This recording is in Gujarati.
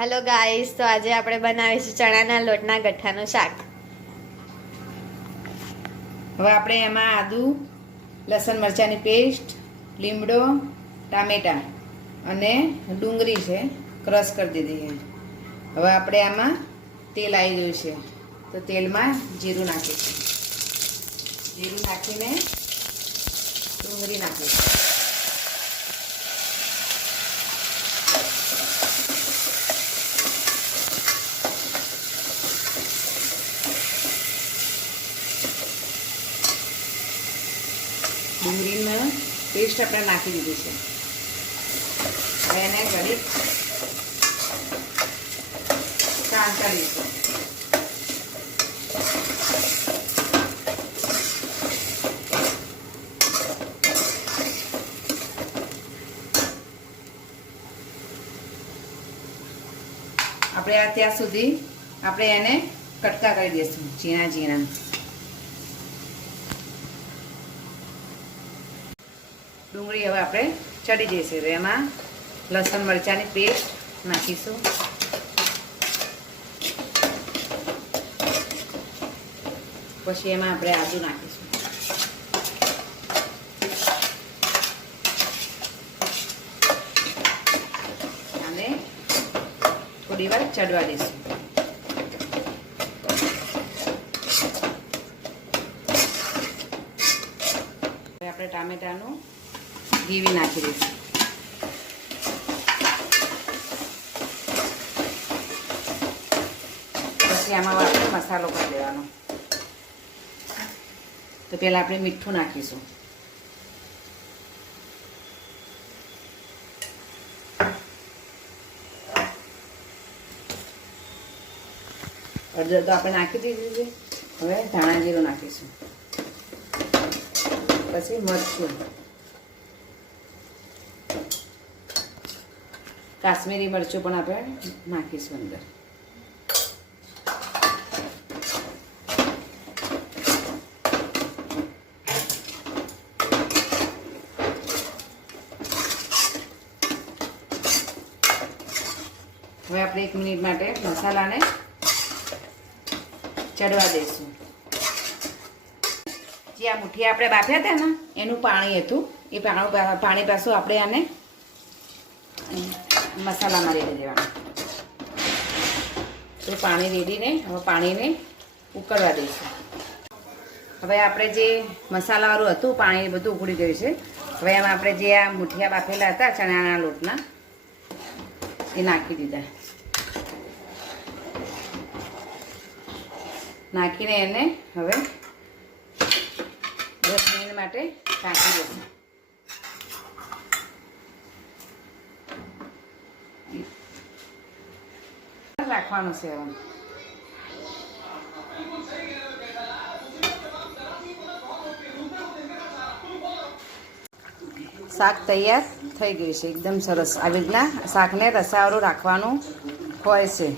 હેલો ગાઈસ તો આજે આપણે બનાવીશું ચણાના લોટના ગઠ્ઠાનું શાક. હવે આપણે એમાં આદુ, લસણ મરચાંની પેસ્ટ, લીમડો, ટામેટા અને ડુંગળી છે, ક્રશ કરી દીધી છે. હવે આપણે આમાં તેલ આવી ગયું છે. તો તેલમાં જીરું નાખીશું. જીરું નાખીને ડુંગળી નાખીશું. ડુંગળીમાં પેસ્ટ આપણે નાખી દીધું છે. હવે એને ઘડી કાંતા દઈશું આપણે આ ત્યાં સુધી આપણે એને કટકા કરી દઈશું ઝીણા ઝીણા ડુંગળી હવે આપણે ચડી તો એમાં લસણ, મરચાંની પેસ્ટ નાખીશું. પછી એમાં આપણે આદુ નાખીશું. અને થોડી વાર ચડવા દઈશું. આપણે ટામેટાનું ગીવી નાખી દઈશું. પછી આમાં આપણે મસાલો કરી દેવાનો. તો પહેલાં આપણે મીઠું નાખીશું. અડદર તો આપણે નાખી દીધી છે. હવે ધાણા જીરું નાખીશું. પછી મરચું. કાશ્મીરી મરચું પણ આપણે નાખીશું અંદર. હવે આપણે એક મિનિટ માટે મસાલાને ચડવા દઈશું. જે આ મુઠ્ઠી આપણે બાફ્યા હતા ને, એનું પાણી હતું. એ પાણી પાણી પાછું આપણે આને મસાલામાં રેડી દેવાનું તો પાણી રેડીને હવે પાણીને ઉકળવા દઈશું. હવે આપણે જે મસાલાવાળું હતું, પાણી બધું ઉકળી ગયું છે. હવે એમાં આપણે જે આ મુઠિયા બાફેલા હતા, ચણાના લોટના, એ નાખી દીધા. નાખીને એને હવે દસ મિનિટ માટે ઢાંકી દઈશું. રાખવાનું છે શાક તૈયાર થઈ ગયું છે. એકદમ સરસ. આવી રીતના શાકને રસાવાળું રાખવાનું હોય છે.